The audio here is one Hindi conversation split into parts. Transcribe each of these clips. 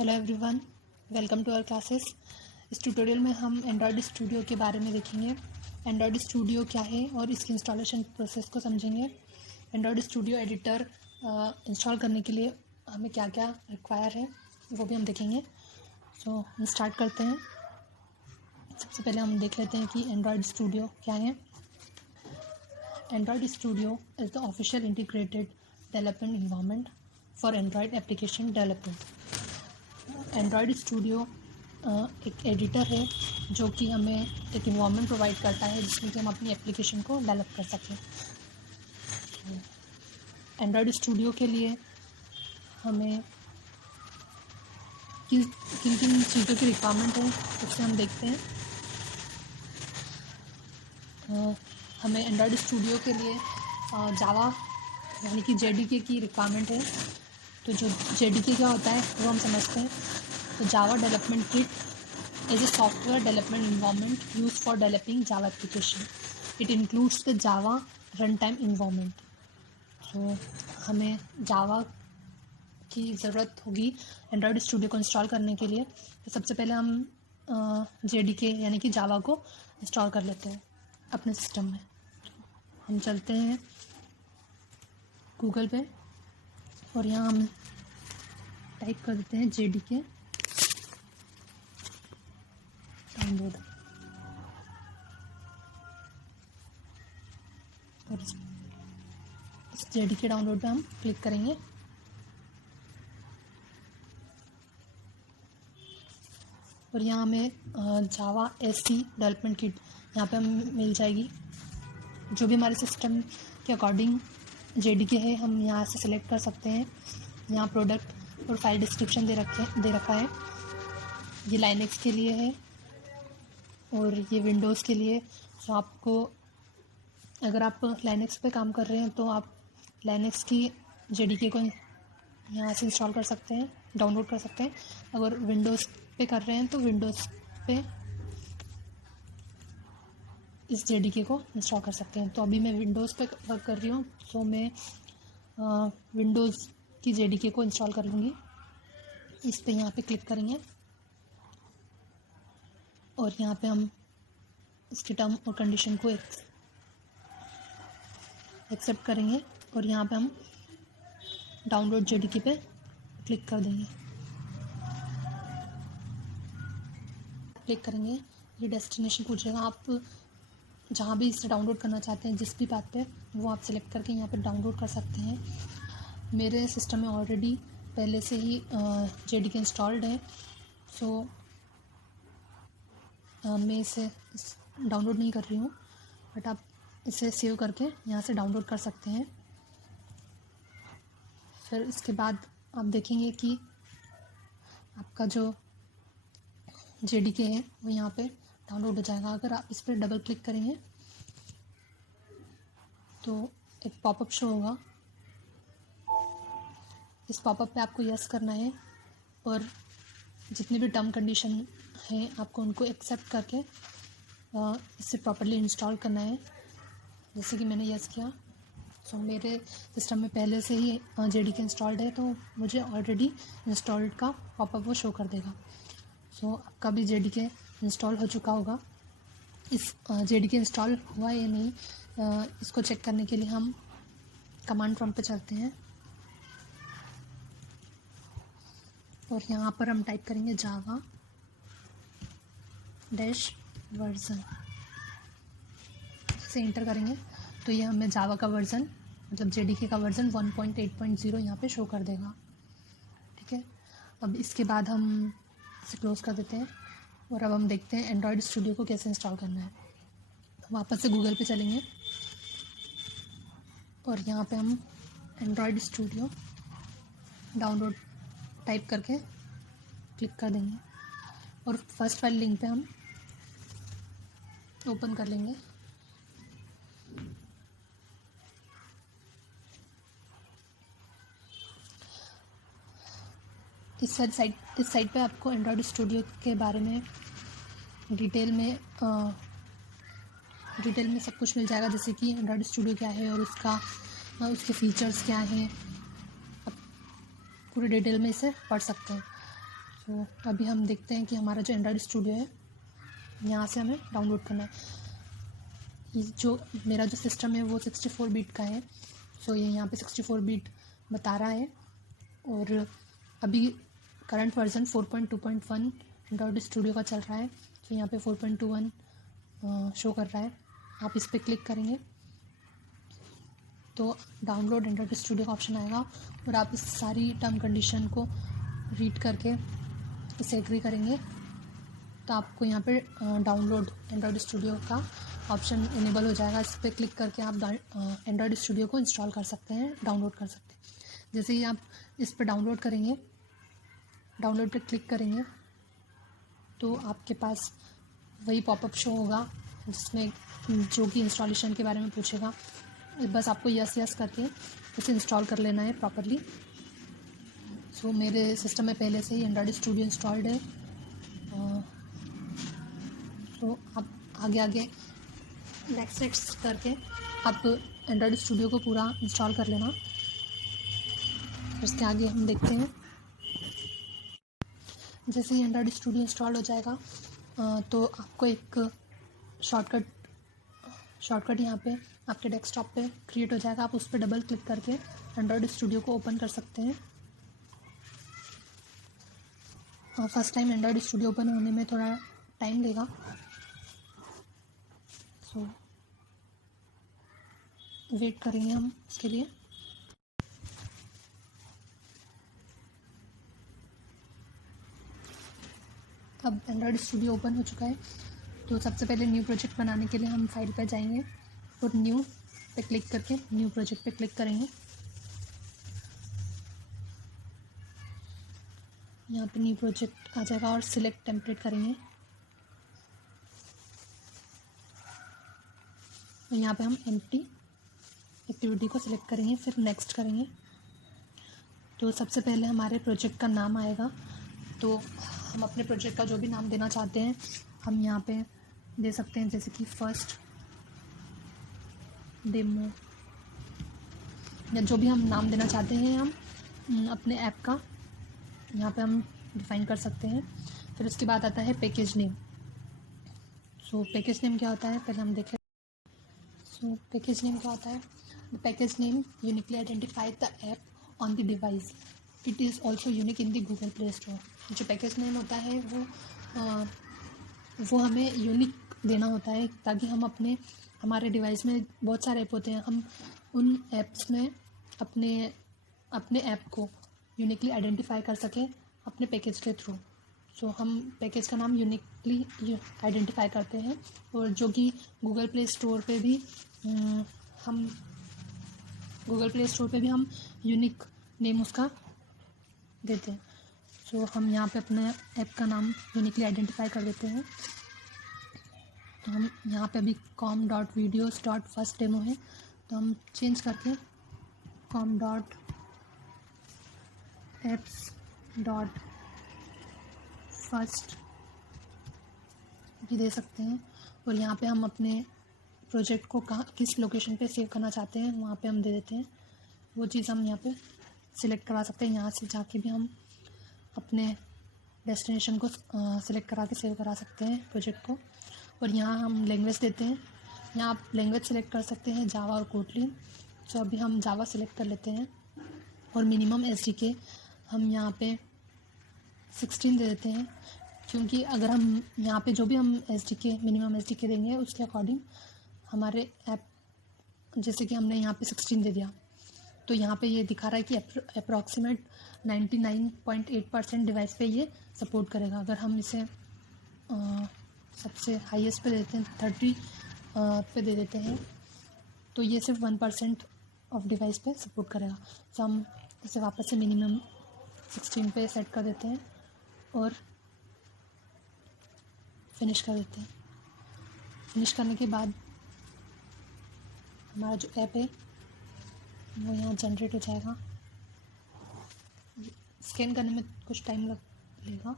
Hello everyone, welcome to our classes. इस ट्यूटोरियल में हम एंड्रॉयड स्टूडियो के बारे में देखेंगे। एंड्रॉयड स्टूडियो क्या है और इसकी इंस्टॉलेशन प्रोसेस को समझेंगे। एंड्रॉयड स्टूडियो एडिटर इंस्टॉल करने के लिए हमें क्या क्या रिक्वायर है वो भी हम देखेंगे। सो हम स्टार्ट करते हैं। सबसे पहले हम देख लेते हैं कि एंड्रॉयड स्टूडियो क्या है। Android studio is the official integrated development environment for Android application development. Android studio एक एडिटर है जो कि हमें एक इन्वायरमेंट प्रोवाइड करता है जिसमें कि हम अपनी एप्लीकेशन को डेवलप कर सकें। एंड्रॉयड स्टूडियो के लिए हमें किन किन चीज़ों की रिक्वायरमेंट है उससे हम देखते हैं। हमें एंड्रॉयड स्टूडियो के लिए जावा यानी कि जेडीके की रिक्वायरमेंट है। तो जो जेडीके क्या होता है वो हम समझते हैं। तो Java development kit is a software development environment use for developing Java application. It includes the Java run time environment. तो हमें जावा की ज़रूरत होगी एंड्रॉयड स्टूडियो को इंस्टॉल करने के लिए। तो सबसे पहले हम जेडीके यानी कि जावा को इंस्टॉल कर लेते हैं अपने सिस्टम में। हम चलते हैं गूगल पे और यहाँ हम टाइप कर देते हैं जेडीके डाउनलोड और इस जेडीके डाउनलोड पे हम क्लिक करेंगे। और यहाँ हमें जावा एससी डेवलपमेंट किट यहाँ पे हमें मिल जाएगी। जो भी हमारे सिस्टम के अकॉर्डिंग जेडीके है हम यहाँ से सिलेक्ट कर सकते हैं। यहाँ प्रोडक्ट और फाइल डिस्क्रिप्शन दे रखा है। ये लाइनक्स के लिए है और ये विंडोज़ के लिए। तो आपको अगर आप लाइनक्स पे काम कर रहे हैं तो आप लाइनक्स की जेडीके को यहाँ से इंस्टॉल कर सकते हैं, डाउनलोड कर सकते हैं। अगर विंडोज़ पे कर रहे हैं तो विंडोज़ पे इस जेडीके को इंस्टॉल कर सकते हैं। तो अभी मैं विंडोज़ पे वर्क कर रही हूँ तो मैं विंडोज़ की जेडीके को इंस्टॉल कर लूँगी। इस पे यहाँ पे क्लिक करेंगे और यहाँ पे हम इसके टर्म और कंडीशन को एक्सेप्ट करेंगे और यहाँ पे हम डाउनलोड जेडीके पे क्लिक कर देंगे। क्लिक करेंगे, ये डेस्टिनेशन पूछेगा। आप जहाँ भी इसे डाउनलोड करना चाहते हैं जिस भी बात पे वो आप सिलेक्ट करके यहाँ पे डाउनलोड कर सकते हैं। मेरे सिस्टम में ऑलरेडी पहले से ही जेडीके इंस्टॉल्ड है। सो मैं इसे डाउनलोड नहीं कर रही हूँ, बट आप इसे सेव करके यहाँ से डाउनलोड कर सकते हैं। फिर इसके बाद आप देखेंगे कि आपका जो जेडीके है वो यहाँ पे डाउनलोड हो जाएगा। अगर आप इस पर डबल क्लिक करेंगे तो एक पॉपअप शो होगा। इस पॉपअप पे आपको यस करना है और जितने भी टर्म कंडीशन हैं आपको उनको एक्सेप्ट करके इसे प्रॉपर्ली इंस्टॉल करना है। जैसे कि मैंने यस किया। सो मेरे सिस्टम में पहले से ही जेडीके इंस्टॉल्ड है तो मुझे ऑलरेडी इंस्टॉल्ड का पॉपअप वो शो कर देगा। सो आपका भी जेडीके इंस्टॉल हो चुका होगा। इस जेडीके इंस्टॉल हुआ या नहीं इसको चेक करने के लिए हम कमांड प्रॉम्प्ट पे चलते हैं और यहाँ पर हम टाइप करेंगे जावा डैश वर्जन से इंटर करेंगे तो ये हमें जावा का वर्जन मतलब जेडीके का वर्जन 1.8.0 यहाँ पे शो कर देगा। ठीक है, अब इसके बाद हम इसे क्लोज़ कर देते हैं और अब हम देखते हैं एंड्रॉयड स्टूडियो को कैसे इंस्टॉल करना है। तो वापस से गूगल पे चलेंगे और यहाँ पे हम एंड्रॉयड स्टूडियो डाउनलोड टाइप करके क्लिक कर देंगे और फर्स्ट फाइल लिंक पे हम ओपन कर लेंगे। इस साइट पे आपको एंड्रॉयड स्टूडियो के बारे में डिटेल में सब कुछ मिल जाएगा, जैसे कि एंड्रॉयड स्टूडियो क्या है और उसके फीचर्स क्या हैं। आप पूरी डिटेल में इसे पढ़ सकते हैं। तो अभी हम देखते हैं कि हमारा जो एंड्रॉयड स्टूडियो है यहाँ से हमें डाउनलोड करना है। जो मेरा जो सिस्टम है वो 64 बिट का है, सो ये यहाँ पे 64 बिट बता रहा है। और अभी करंट वर्जन 4.2.1 एंड्रॉयड स्टूडियो का चल रहा है, तो यहाँ पे 4.21 शो कर रहा है। आप इस पर क्लिक करेंगे तो डाउनलोड एंड्रॉयड स्टूडियो का ऑप्शन आएगा और आप इस सारी टर्म कंडीशन को रीड करके इसे एग्री करेंगे तो आपको यहाँ पे डाउनलोड एंड्रॉयड स्टूडियो का ऑप्शन इनेबल हो जाएगा। इस पर क्लिक करके आप एंड्रॉयड स्टूडियो को इंस्टॉल कर सकते हैं, डाउनलोड कर सकते हैं। जैसे ही आप इस पर डाउनलोड करेंगे, डाउनलोड पर क्लिक करेंगे तो आपके पास वही पॉपअप शो होगा जिसमें जो कि इंस्टॉलेशन के बारे में पूछेगा। बस आपको यस यस करके इसे इंस्टॉल कर लेना है प्रॉपरली। सो मेरे सिस्टम में पहले से ही एंड्रॉयड स्टूडियो इंस्टॉल्ड है। तो आप आगे नेक्स्ट करके आप एंड्रॉयड स्टूडियो को पूरा इंस्टॉल कर लेना। इसके आगे हम देखते हैं। जैसे ही एंड्रॉयड स्टूडियो इंस्टॉल हो जाएगा तो आपको एक शॉर्टकट यहाँ पे आपके डेस्कटॉप पे क्रिएट हो जाएगा। आप उस पर डबल क्लिक करके एंड्रॉयड स्टूडियो को ओपन कर सकते हैं। First time Android studio open होने में थोड़ा टाइम लेगा, सो वेट करेंगे हम इसके लिए। अब एंड्रॉयड स्टूडियो ओपन हो चुका है, तो सबसे पहले न्यू प्रोजेक्ट बनाने के लिए हम फाइल पर जाएंगे और न्यू पे क्लिक करके न्यू प्रोजेक्ट पे क्लिक करेंगे। यहाँ पे न्यू प्रोजेक्ट आ जाएगा और सिलेक्ट टेम्पलेट करेंगे। और यहाँ पे हम एम्प्टी एक्टिविटी को सिलेक्ट करेंगे, फिर नेक्स्ट करेंगे। तो सबसे पहले हमारे प्रोजेक्ट का नाम आएगा, तो हम अपने प्रोजेक्ट का जो भी नाम देना चाहते हैं हम यहाँ पे दे सकते हैं, जैसे कि फर्स्ट डेमो या जो भी हम नाम देना चाहते हैं हम अपने ऐप का यहाँ पे हम डिफ़ाइन कर सकते हैं। फिर उसके बाद आता है पैकेज नेम। सो पैकेज नेम क्या होता है पहले हम देखें। सो पैकेज नेम क्या होता है? The package name uniquely identify the app on the device, it is also unique in the Google play store. जो पैकेज नेम होता है वो हमें यूनिक देना होता है ताकि हम हमारे डिवाइस में बहुत सारे ऐप होते हैं, हम उन ऐप्स में अपने ऐप को यूनिकली आइडेंटिफाई कर सकें अपने पैकेज के थ्रू। सो हम पैकेज का नाम यूनिकली आइडेंटिफाई करते हैं और जो कि गूगल प्ले स्टोर पे भी हम यूनिक नेम उसका देते हैं। सो हम यहाँ पे अपने ऐप का नाम यूनिकली आइडेंटिफाई कर देते हैं। तो हम यहाँ पे अभी com.videos.firstdemo है, तो हम चेंज करके com.apps.first भी दे सकते हैं। और यहाँ पे हम अपने प्रोजेक्ट को किस लोकेशन पे सेव करना चाहते हैं वहाँ पे हम दे देते हैं। वो चीज़ हम यहाँ पे सिलेक्ट करवा सकते हैं। यहाँ से जाके भी हम अपने डेस्टिनेशन को सिलेक्ट करा के सेव करा सकते हैं प्रोजेक्ट को। और यहाँ हम लैंग्वेज देते हैं, यहाँ आप लैंग्वेज सेलेक्ट कर सकते हैं जावा और कोटलिन। तो अभी हम जावा सेलेक्ट कर लेते हैं और मिनिमम एसडीके हम यहाँ पे 16 दे देते हैं, क्योंकि अगर हम यहाँ पे जो भी हम मिनिमम एसडीके देंगे उसके अकॉर्डिंग हमारे ऐप, जैसे कि हमने यहाँ पे 16 दे दिया तो यहाँ पे ये दिखा रहा है कि अप्रॉक्सीमेट 99.8% डिवाइस पे ये सपोर्ट करेगा। अगर हम इसे सबसे हाईएस्ट पे देते हैं 30 पे दे देते हैं तो ये सिर्फ 1% ऑफ डिवाइस पे सपोर्ट करेगा। तो हम इसे वापस से मिनिमम 16 पे सेट कर देते हैं और फिनिश कर देते हैं। फिनिश करने के बाद हमारा जो ऐप है वो यहाँ जनरेट हो जाएगा। स्कैन करने में कुछ टाइम लगेगा।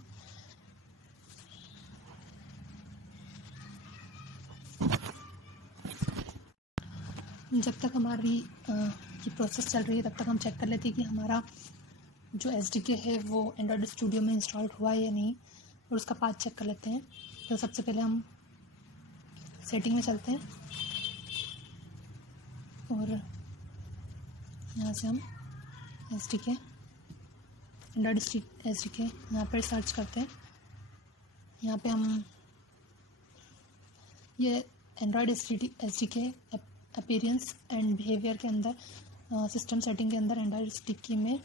जब तक हमारी ये प्रोसेस चल रही है तब तक हम चेक कर लेते हैं कि हमारा जो SDK है वो एंड्रॉयड स्टूडियो में इंस्टॉल हुआ है या नहीं, और उसका पाथ चेक कर लेते हैं। तो सबसे पहले हम सेटिंग में चलते हैं और यहाँ से हम SDK एंड्रॉयड SDK यहाँ पर सर्च करते हैं। यहाँ पे हम ये Android SDK appearance and behaviour के अंदर सिस्टम सेटिंग के अंदर एंड्रॉयड SDK में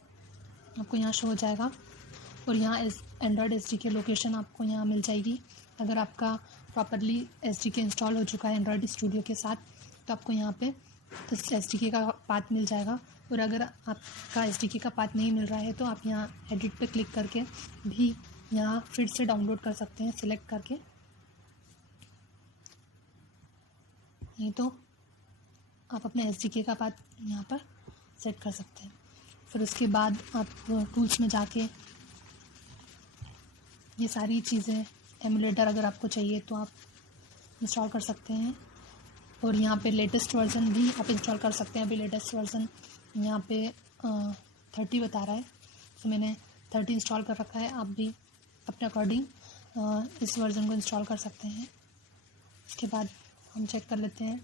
आपको यहाँ शो हो जाएगा, और यहाँ एंड्रॉयड SDK लोकेशन आपको यहाँ मिल जाएगी। अगर आपका प्रॉपरली SDK इंस्टॉल हो चुका है एंड्रॉयड स्टूडियो के साथ, तो आपको यहाँ पे इस SDK का पाथ मिल जाएगा। और अगर आपका SDK का पाथ नहीं मिल रहा है तो आप यहाँ एडिट पे क्लिक करके भी यहाँ फिर से डाउनलोड कर सकते हैं, सिलेक्ट करके। नहीं तो आप अपने SDK का पाथ यहाँ पर सेट कर सकते हैं। फिर उसके बाद आप टूल्स में जाके ये सारी चीज़ें, एमुलेटर अगर आपको चाहिए तो आप इंस्टॉल कर सकते हैं, और यहाँ पे लेटेस्ट वर्ज़न भी आप इंस्टॉल कर सकते हैं। अभी लेटेस्ट वर्ज़न यहाँ पे 30 बता रहा है, तो मैंने 30 इंस्टॉल कर रखा है। आप भी अपने अकॉर्डिंग इस वर्ज़न को इंस्टॉल कर सकते हैं। इसके बाद हम चेक कर लेते हैं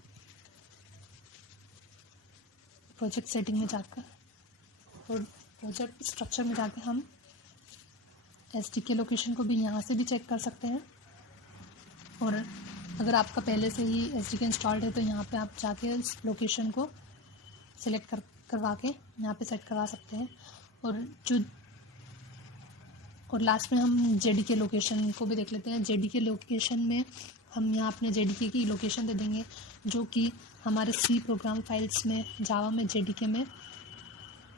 प्रोजेक्ट सेटिंग में जाकर, और प्रोजेक्ट स्ट्रक्चर में जाकर हम SDK लोकेशन को भी यहाँ से भी चेक कर सकते हैं। और अगर आपका पहले से ही SDK इंस्टॉल्ड है तो यहाँ पे आप जाके इस लोकेशन को सिलेक्ट करवा के यहाँ पे सेट करवा सकते हैं। और लास्ट में हम JDK लोकेशन को भी देख लेते हैं। JDK लोकेशन में हम यहाँ अपने JDK की लोकेशन दे देंगे, जो कि हमारे C प्रोग्राम फाइल्स में, जावा में JDK में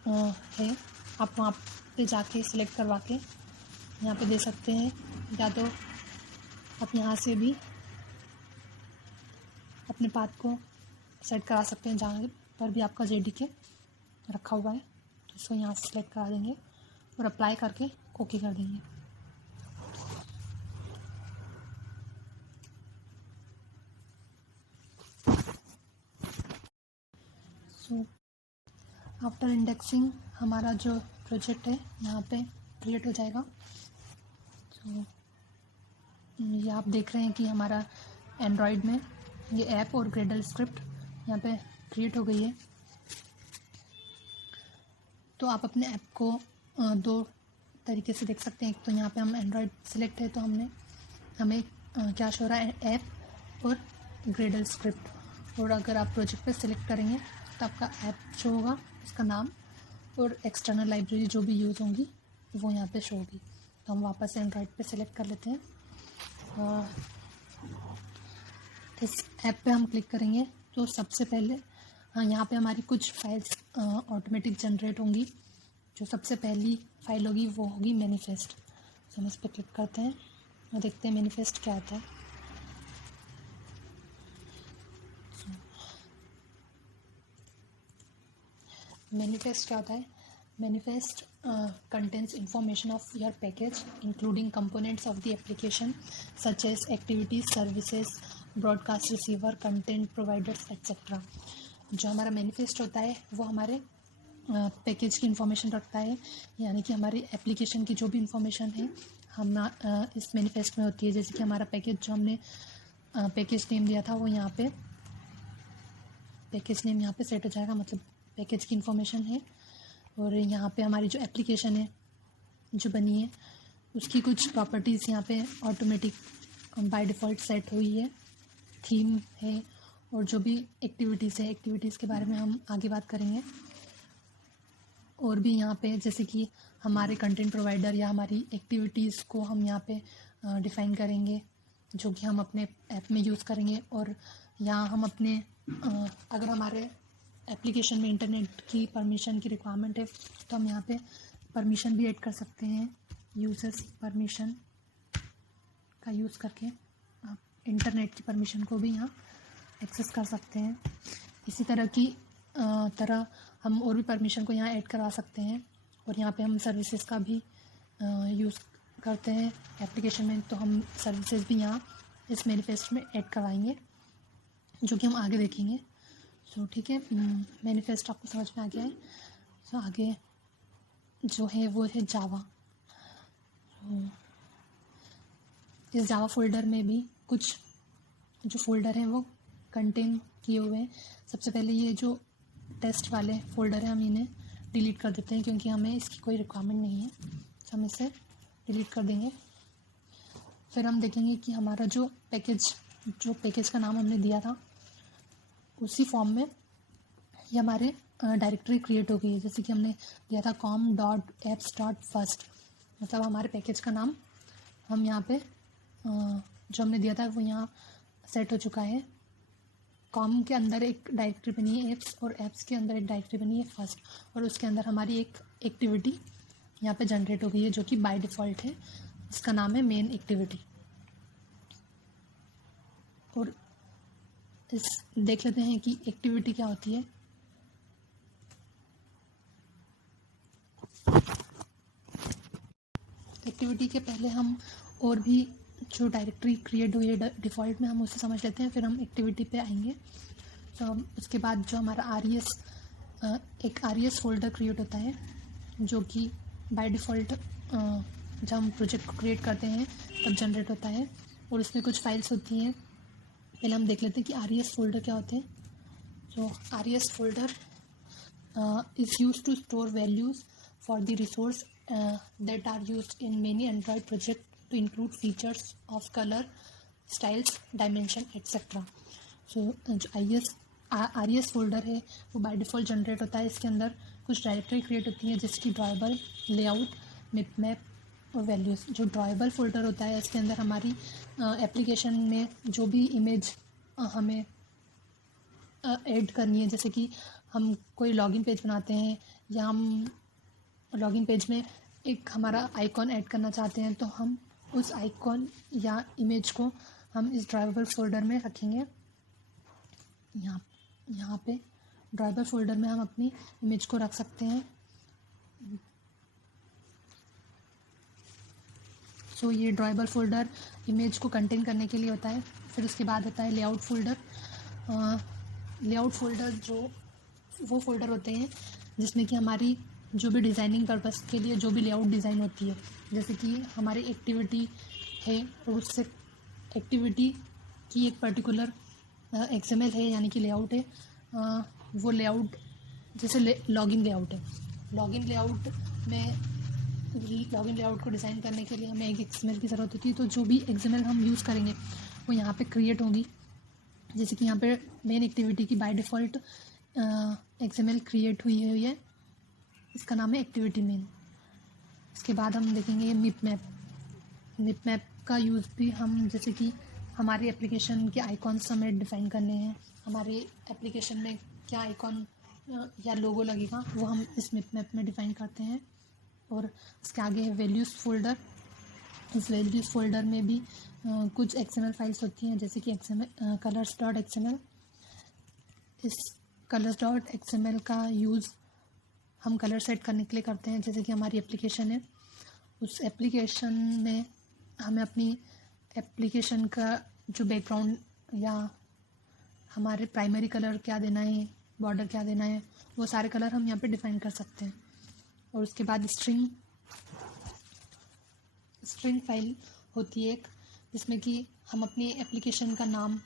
है। आप वहाँ पे जाके सिलेक्ट करवा के यहाँ पे दे सकते हैं, या तो आप यहाँ से भी अपने पाथ को सेट करा सकते हैं जहाँ पर भी आपका JDK रखा हुआ है। तो इसको यहाँ से सिलेक्ट करा देंगे और अप्लाई करके ओके कर देंगे। सो आफ्टर इंडेक्सिंग हमारा जो प्रोजेक्ट है यहाँ पे क्रिएट हो जाएगा। तो ये आप देख रहे हैं कि हमारा एंड्रॉयड में ये ऐप और ग्रेडल स्क्रिप्ट यहाँ पे क्रिएट हो गई है। तो आप अपने ऐप को दो तरीके से देख सकते हैं। एक तो यहाँ पे हम एंड्रॉयड सिलेक्ट है तो हमें क्या शो रहा है, ऐप और ग्रेडल स्क्रिप्ट। और अगर आप प्रोजेक्ट पे सिलेक्ट करेंगे तो आपका ऐप शो होगा, उसका नाम, और एक्सटर्नल लाइब्रेरी जो भी यूज़ होंगी वो यहाँ पे शो होगी। तो हम वापस से एंड्रॉयड पे सिलेक्ट कर लेते हैं। इस ऐप पे हम क्लिक करेंगे तो सबसे पहले यहाँ पे हमारी कुछ फाइल्स ऑटोमेटिक जनरेट होंगी। जो सबसे पहली फाइल होगी वो होगी मैनिफेस्ट। तो हम इस पर क्लिक करते हैं और देखते हैं मैनिफेस्ट क्या आता है। मैनिफेस्ट क्या होता है? Manifest contains information of your package, including components of the application, such as activities, services, broadcast receiver, content providers, etc. जो हमारा मैनिफेस्ट होता है वो हमारे पैकेज की इंफॉर्मेशन रखता है, यानी कि हमारी एप्लीकेशन की जो भी इंफॉर्मेशन है हम इस मैनिफेस्ट में होती है। जैसे कि हमारा पैकेज जो हमने पैकेज नेम दिया था वो यहाँ पे पैकेज नेम यहाँ पे सेट हो जाएगा, मतलब पैकेज की इंफॉर्मेशन है। और यहाँ पे हमारी जो एप्लीकेशन है जो बनी है उसकी कुछ प्रॉपर्टीज़ यहाँ पे ऑटोमेटिक बाय डिफ़ॉल्ट सेट हुई है, थीम है, और जो भी एक्टिविटीज़ है, एक्टिविटीज़ के बारे में हम आगे बात करेंगे। और भी यहाँ पे जैसे कि हमारे कंटेंट प्रोवाइडर या हमारी एक्टिविटीज़ को हम यहाँ पे डिफ़ाइन करेंगे, जो कि हम अपने ऐप में यूज़ करेंगे। और यहाँ हम अपने अगर हमारे एप्लीकेशन में इंटरनेट की परमिशन की रिक्वायरमेंट है तो हम यहाँ पे परमिशन भी ऐड कर सकते हैं। यूजर्स परमिशन का यूज़ करके आप इंटरनेट की परमिशन को भी यहाँ एक्सेस कर सकते हैं। इसी तरह हम और भी परमिशन को यहाँ ऐड करवा सकते हैं। और यहाँ पे हम सर्विसेज का भी यूज़ करते हैं एप्लीकेशन में, तो हम सर्विसेज भी यहाँ इस मैनिफेस्ट में ऐड करवाएंगे, जो कि हम आगे देखेंगे। सो ठीक है, मैनिफेस्ट आपको समझ में आ गया है। सो आगे जो है वो है जावा। इस जावा फोल्डर में भी कुछ जो फोल्डर हैं वो कंटेन किए हुए हैं। सबसे पहले ये जो टेस्ट वाले फोल्डर हैं हम इन्हें डिलीट कर देते हैं क्योंकि हमें इसकी कोई रिक्वायरमेंट नहीं है, तो हम इसे डिलीट कर देंगे। फिर हम देखेंगे कि हमारा जो पैकेज का नाम हमने दिया था उसी फॉर्म में ये हमारे डायरेक्टरी क्रिएट हो गई है। जैसे कि हमने दिया था com.apps.first, मतलब हमारे पैकेज का नाम हम यहाँ पे जो हमने दिया था वो यहाँ सेट हो चुका है। कॉम के अंदर एक डायरेक्टरी बनी है एप्स, और एप्स के अंदर एक डायरेक्टरी बनी है फर्स्ट, और उसके अंदर हमारी एक एक्टिविटी यहाँ पे जनरेट हो गई है जो कि बाय डिफ़ॉल्ट है, इसका नाम है मेन एक्टिविटी। और इस देख लेते हैं कि एक्टिविटी क्या होती है। एक्टिविटी के पहले हम और भी जो डायरेक्टरी क्रिएट हुई है डिफ़ॉल्ट में हम उसे समझ लेते हैं, फिर हम एक्टिविटी पे आएंगे। तो उसके बाद जो हमारा एक RES फोल्डर क्रिएट होता है जो कि बाय डिफ़ॉल्ट जब हम प्रोजेक्ट को क्रिएट करते हैं तब जनरेट होता है, और उसमें कुछ फाइल्स होती हैं। पहले हम देख लेते हैं कि RES फोल्डर क्या होते हैं। तो RES folder is used to store values for the resource that are used in many Android projects to include features of color, styles, dimension, etc. So जो RES फोल्डर है वो बाय डिफ़ॉल्ट जनरेट होता है। इसके अंदर कुछ डायरेक्टरी क्रिएट होती है जिसकी ड्राइबल, लेआउट, मिपमैप और वैल्यूज़। जो ड्राइबल फोल्डर होता है इसके अंदर हमारी एप्लीकेशन में जो भी इमेज हमें ऐड करनी है, जैसे कि हम कोई लॉगिन पेज बनाते हैं या हम लॉगिन पेज में एक हमारा आइकॉन ऐड करना चाहते हैं, तो हम उस आइकॉन या इमेज को हम इस ड्राइवेबल फोल्डर में रखेंगे। यहाँ पे ड्राइवेबल फोल्डर में हम अपनी इमेज को रख सकते हैं। सो ये ड्राइवेबल फोल्डर इमेज को कंटेन करने के लिए होता है। फिर उसके बाद होता है लेआउट फोल्डर। लेआउट फोल्डर वो फोल्डर होते हैं जिसमें कि हमारी जो भी डिज़ाइनिंग पर्पस के लिए जो भी लेआउट डिज़ाइन होती है, जैसे कि हमारी एक्टिविटी है और उससे एक्टिविटी की एक पर्टिकुलर XML है यानी कि लेआउट है। वो लेआउट जैसे लॉगिन लेआउट है, लॉगिन लेआउट को डिज़ाइन करने के लिए हमें एक XML की ज़रूरत होती है। तो जो भी XML हम यूज़ करेंगे वो यहाँ पे क्रिएट होंगी। जैसे कि यहाँ पे मेन एक्टिविटी की बाय डिफ़ॉल्ट XML क्रिएट हुई है, इसका नाम है एक्टिविटी मेन। इसके बाद हम देखेंगे मिपमैप का यूज़ भी हम, जैसे कि हमारी एप्लीकेशन के आइकॉन्स हमें डिफ़ाइन करने हैं, हमारे एप्लीकेशन में क्या आइकॉन या लोगो लगेगा वो हम इस मिपमैप में डिफ़ाइन करते हैं। और इसके आगे है वैल्यूज़ फोल्डर। इस वैल्यूज़ फोल्डर में भी कुछ XML फाइल्स होती हैं, जैसे कि colors.xml। इस colors.xml का यूज़ हम कलर सेट करने के लिए करते हैं। जैसे कि हमारी एप्लीकेशन है, उस एप्लीकेशन में हमें अपनी एप्लीकेशन का जो बैकग्राउंड या हमारे प्राइमरी कलर क्या देना है, बॉर्डर क्या देना है, वो सारे कलर हम यहाँ पे डिफ़ाइन कर सकते हैं। और उसके बाद स्ट्रिंग फाइल होती है एक, जिसमें कि हम अपनी एप्लीकेशन का नाम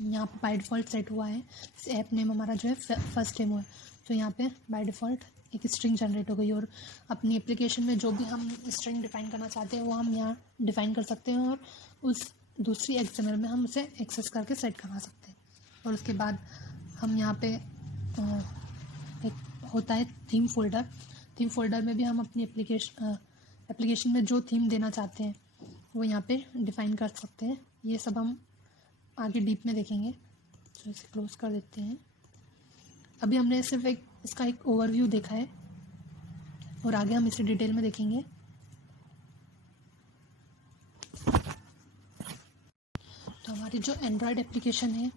यहाँ पे बाय डिफ़ॉल्ट सेट हुआ है। इस ऐप नेम हमारा जो है फर्स्ट डेमो है, तो यहाँ पे बाय डिफ़ॉल्ट एक स्ट्रिंग जनरेट हो गई। और अपनी एप्लीकेशन में जो भी हम स्ट्रिंग डिफ़ाइन करना चाहते हैं वो हम यहाँ डिफ़ाइन कर सकते हैं, और उस दूसरी XML में हम उसे एक्सेस करके सेट करवा सकते हैं। और उसके बाद हम यहाँ पे एक होता है थीम फोल्डर में भी हम अपनी एप्लीकेशन में जो थीम देना चाहते हैं वो यहाँ पे डिफ़ाइन कर सकते हैं। ये सब हम आगे डीप में देखेंगे, तो इसे क्लोज कर देते हैं। अभी हमने सिर्फ इसका एक ओवरव्यू देखा है और आगे हम इसे डिटेल में देखेंगे। तो हमारी जो एंड्रॉयड एप्लीकेशन है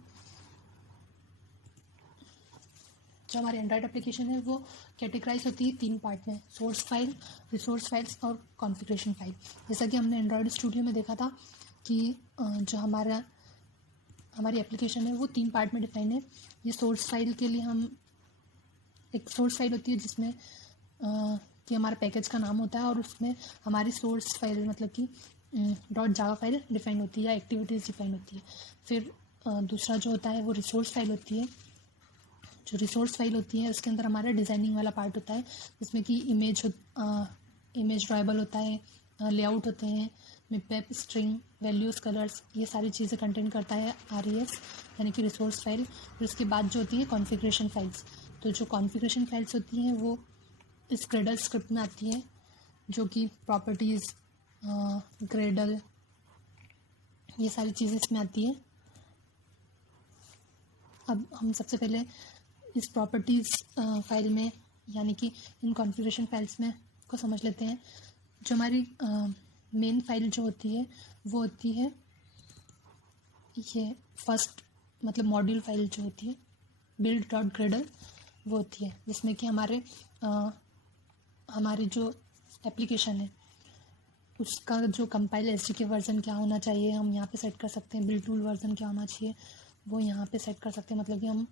वो कैटेगराइज होती है 3 पार्ट में: सोर्स फाइल, रिसोर्स फाइल्स और कॉन्फ़िगरेशन फाइल। जैसा कि हमने एंड्रॉयड स्टूडियो में देखा था कि जो हमारी एप्लीकेशन है वो 3 पार्ट में डिफाइन है। ये सोर्स फाइल के लिए हम एक सोर्स फाइल होती है जिसमें कि हमारा पैकेज का नाम होता है और उसमें हमारी सोर्स फाइल मतलब कि .java फाइल डिफाइन होती है या एक्टिविटीज़ डिफाइन होती है। फिर दूसरा जो होता है वो रिसोर्स फाइल होती है। जो रिसोर्स फाइल होती है उसके अंदर हमारा डिज़ाइनिंग वाला पार्ट होता है, जिसमें कि इमेज ड्राइबल होता है, लेआउट होते हैं, मिपवेब, स्ट्रिंग, वैल्यूज़, कलर्स, ये सारी चीज़ें कंटेंट करता है RES यानी कि रिसोर्स फाइल। फिर उसके बाद जो होती है कॉन्फ़िगरेशन फाइल्स। तो जो कॉन्फ़िगरेशन फाइल्स होती हैं वो इस ग्रेडल स्क्रिप्ट में आती है, जो कि प्रॉपर्टीज़, ग्रेडल, ये सारी चीज़ें इसमें आती है। अब हम सबसे पहले इस प्रॉपर्टीज़ फाइल में यानी कि इन कॉन्फ़िगरेशन फाइल्स में को समझ लेते हैं। जो हमारी मेन फाइल जो होती है वो होती है ये फर्स्ट मतलब मॉड्यूल फाइल जो होती है build.gradle वो होती है, जिसमें कि हमारी जो एप्लीकेशन है उसका जो कंपाइल SDK वर्ज़न क्या होना चाहिए हम यहाँ पे सेट कर सकते हैं। बिल्ड टूल वर्ज़न क्या होना चाहिए वो यहाँ पे सेट कर सकते हैं, मतलब कि हम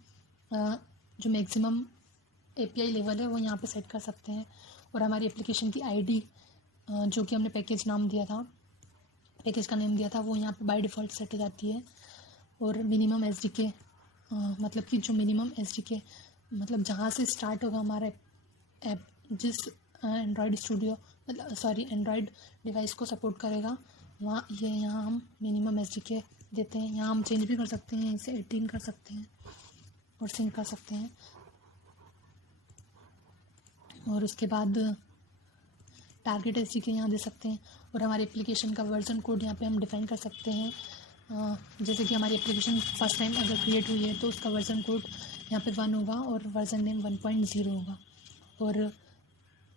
जो मैक्सिमम API लेवल है वो यहाँ पे सेट कर सकते हैं। और हमारी एप्लीकेशन की ID जो कि हमने पैकेज का नाम दिया था वो यहाँ पे बाय डिफ़ॉल्ट सेट हो जाती है। और मिनिमम SDK मतलब कि जो मिनिमम SDK मतलब जहाँ से स्टार्ट होगा हमारा ऐप, जिस एंड्रॉयड डिवाइस को सपोर्ट करेगा वहाँ यहाँ हम मिनिमम SDK देते हैं। यहाँ हम चेंज भी कर सकते हैं, इसे 18 कर सकते हैं और सिंक कर सकते हैं। और उसके बाद टारगेट SDK यहाँ दे सकते हैं और हमारे एप्लीकेशन का वर्जन कोड यहाँ पे हम डिफ़ाइन कर सकते हैं। जैसे कि हमारी एप्लीकेशन फर्स्ट टाइम अगर क्रिएट हुई है तो उसका वर्जन कोड यहाँ पे 1 होगा और वर्जन नेम 1.0 होगा। और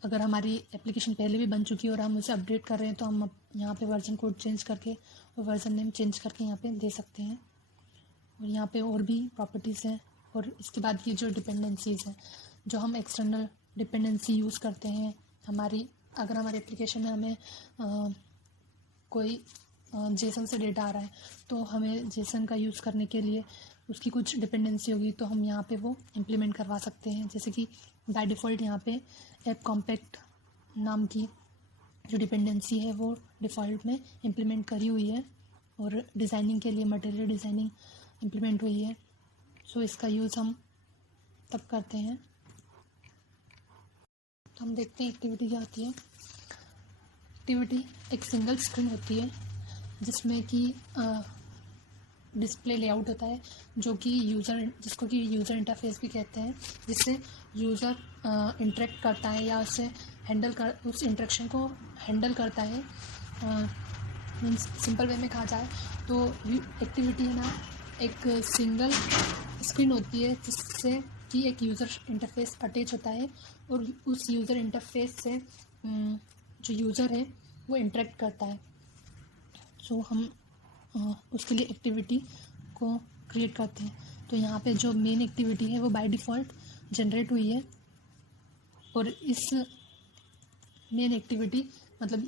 अगर हमारी एप्लीकेशन पहले भी बन चुकी है और हम उसे अपडेट कर रहे हैं तो हम यहाँ पे वर्जन कोड चेंज करके और वर्जन नेम चेंज करके यहाँ पे दे सकते हैं। और यहाँ पे और भी प्रॉपर्टीज़ हैं। और इसके बाद ये जो डिपेंडेंसीज़ हैं, जो हम एक्सटर्नल डिपेंडेंसी यूज़ करते हैं अगर हमारी एप्लीकेशन में हमें कोई जेसन से डेटा आ रहा है तो हमें जेसन का यूज़ करने के लिए उसकी कुछ डिपेंडेंसी होगी तो हम यहाँ पे वो इम्प्लीमेंट करवा सकते हैं। जैसे कि बाय डिफ़ॉल्ट यहाँ पे ऐप कॉम्पैक्ट नाम की जो डिपेंडेंसी है वो डिफ़ॉल्ट में इम्प्लीमेंट करी हुई है और डिज़ाइनिंग के लिए मटेरियल डिज़ाइनिंग इम्प्लीमेंट हुई है। सो इसका यूज़ हम तब करते हैं। तो हम देखते हैं एक्टिविटी क्या होती है। एक्टिविटी एक सिंगल स्क्रीन होती है जिसमें कि डिस्प्ले लेआउट होता है जिसको कि यूज़र इंटरफेस भी कहते हैं, जिससे यूज़र इंटरेक्ट करता है या उस इंटरेक्शन को हैंडल करता है। मीन्स सिंपल वे में कहा जाए तो एक्टिविटी है ना एक सिंगल स्क्रीन होती है जिससे कि एक यूज़र इंटरफेस अटैच होता है और उस यूज़र इंटरफेस से जो यूज़र है वो इंटरेक्ट करता है। सो हम उसके लिए एक्टिविटी को क्रिएट करते हैं। तो यहाँ पे जो मेन एक्टिविटी है वो बाय डिफ़ॉल्ट जनरेट हुई है और इस मेन एक्टिविटी मतलब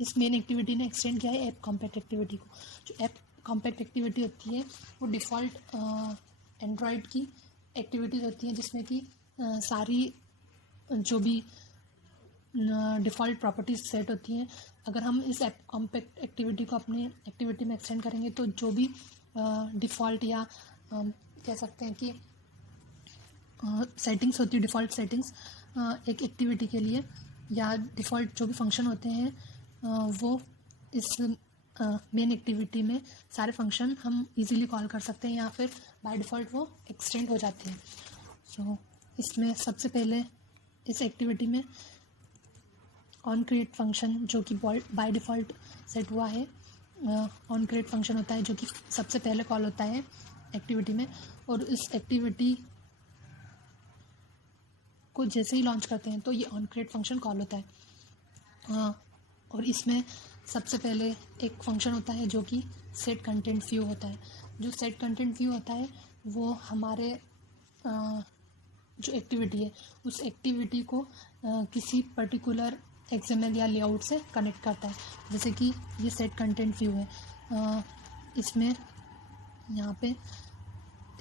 इस मेन एक्टिविटी ने एक्सटेंड किया है ऐप कॉम्पैक्ट एक्टिविटी को। जो ऐप कॉम्पैक्ट एक्टिविटी होती है वो डिफ़ॉल्ट एंड्रॉयड की एक्टिविटीज़ होती हैं जिसमें कि सारी जो भी डिफ़ॉल्ट प्रॉपर्टीज़ सेट होती हैं। अगर हम इस ऐप कॉम्पैक्ट एक्टिविटी को अपने एक्टिविटी में एक्सटेंड करेंगे तो जो भी डिफ़ॉल्ट या कह सकते हैं कि सेटिंग्स होती है, डिफ़ॉल्ट सेटिंग्स एक एक्टिविटी के लिए या डिफ़ॉल्ट जो भी फंक्शन होते हैं वो इस मेन एक्टिविटी में सारे फंक्शन हम इजीली कॉल कर सकते हैं या फिर बाय डिफ़ॉल्ट वो एक्सटेंड हो जाते हैं। सो इसमें सबसे पहले इस एक्टिविटी में ऑन क्रिएट फंक्शन जो कि बाय डिफ़ॉल्ट सेट हुआ है, ऑन क्रिएट फंक्शन होता है जो कि सबसे पहले कॉल होता है एक्टिविटी में। और इस एक्टिविटी को जैसे ही लॉन्च करते हैं तो ये ऑन क्रिएट फंक्शन कॉल होता है। और इसमें सबसे पहले एक फंक्शन होता है जो कि सेट कंटेंट व्यू होता है। जो सेट कंटेंट व्यू होता है वो हमारे जो एक्टिविटी है उस एक्टिविटी को किसी पर्टिकुलर XML या लेआउट से कनेक्ट करता है। जैसे कि ये सेट कंटेंट व्यू है, इसमें यहाँ पे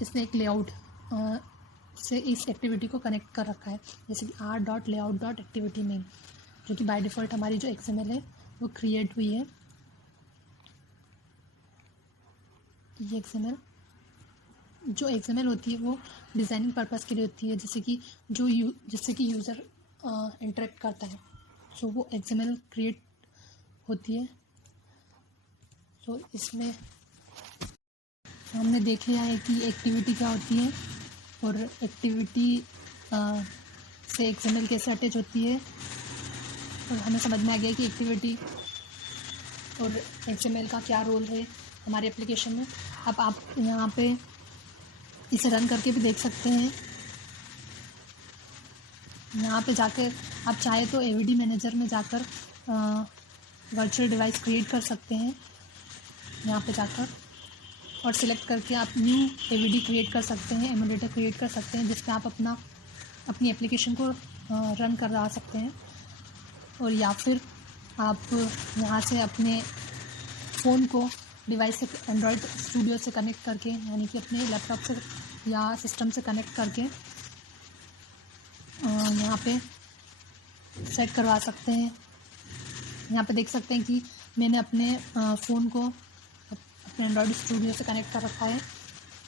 इसने एक लेआउट से इस एक्टिविटी को कनेक्ट कर रखा है, जैसे कि r.layout.activity मेन, जो कि बाय डिफ़ॉल्ट हमारी जो XML है वो क्रिएट हुई है। ये जो XML होती है वो डिज़ाइनिंग पर्पस के लिए होती है, जैसे कि जिससे कि यूज़र इंटरेक्ट करता है, सो वो XML क्रिएट होती है। सो इसमें हमने देख लिया है कि एक्टिविटी क्या होती है और एक्टिविटी से XML कैसे अटैच होती है, और हमें समझ में आ गया कि एक्टिविटी और XML का क्या रोल है हमारे एप्लीकेशन में। अब आप यहाँ पे इसे रन करके भी देख सकते हैं। यहाँ पे जाकर आप चाहे तो AVD मैनेजर में जाकर वर्चुअल डिवाइस क्रिएट कर सकते हैं, यहाँ पे जाकर, और सिलेक्ट करके आप न्यू AVD क्रिएट कर सकते हैं, एमुलेटर क्रिएट कर सकते हैं, जिसपे आप अपनी एप्लीकेशन को रन करवा सकते हैं। और या फिर आप यहाँ से अपने फ़ोन को डिवाइस से एंड्रॉयड स्टूडियो से कनेक्ट करके, यानी कि अपने लैपटॉप से या सिस्टम से कनेक्ट करके यहाँ पे सेट करवा सकते हैं। यहाँ पे देख सकते हैं कि मैंने अपने फ़ोन को अपने एंड्रॉयड स्टूडियो से कनेक्ट कर रखा है।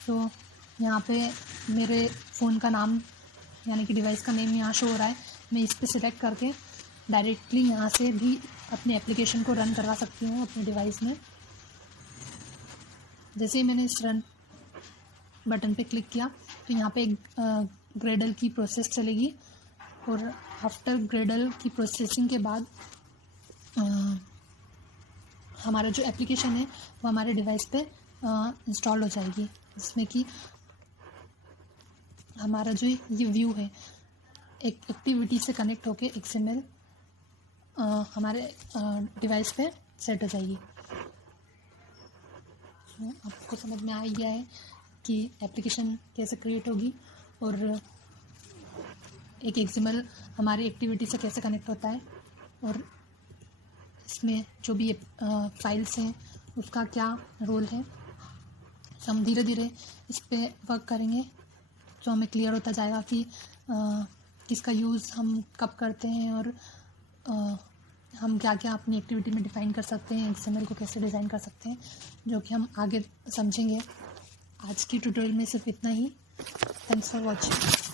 तो यहाँ पे मेरे फ़ोन का नाम, यानी कि डिवाइस का नेम यहाँ शो हो रहा है। मैं इस पर सिलेक्ट करके डायरेक्टली यहाँ से भी अपने एप्लीकेशन को रन करवा सकती हूँ अपने डिवाइस में। जैसे ही मैंने इस रन बटन पे क्लिक किया तो यहाँ पे एक ग्रेडल की प्रोसेस चलेगी, और आफ्टर ग्रेडल की प्रोसेसिंग के बाद हमारा जो एप्लीकेशन है वो हमारे डिवाइस पे इंस्टॉल हो जाएगी, जिसमें कि हमारा जो ये व्यू है एक एक्टिविटी से कनेक्ट होके XML हमारे डिवाइस पे सेट हो जाएगी। आपको समझ में आ गया है कि एप्लीकेशन कैसे क्रिएट होगी और एक XML हमारी एक्टिविटी से कैसे कनेक्ट होता है, और इसमें जो भी फाइल्स हैं उसका क्या रोल है। तो हम धीरे धीरे इस पे वर्क करेंगे तो हमें क्लियर होता जाएगा कि किसका यूज़ हम कब करते हैं, और हम क्या क्या अपनी एक्टिविटी में डिफ़ाइन कर सकते हैं, XML को कैसे डिज़ाइन कर सकते हैं, जो कि हम आगे समझेंगे। आज की ट्यूटोरियल में सिर्फ इतना ही। Thanks for watching.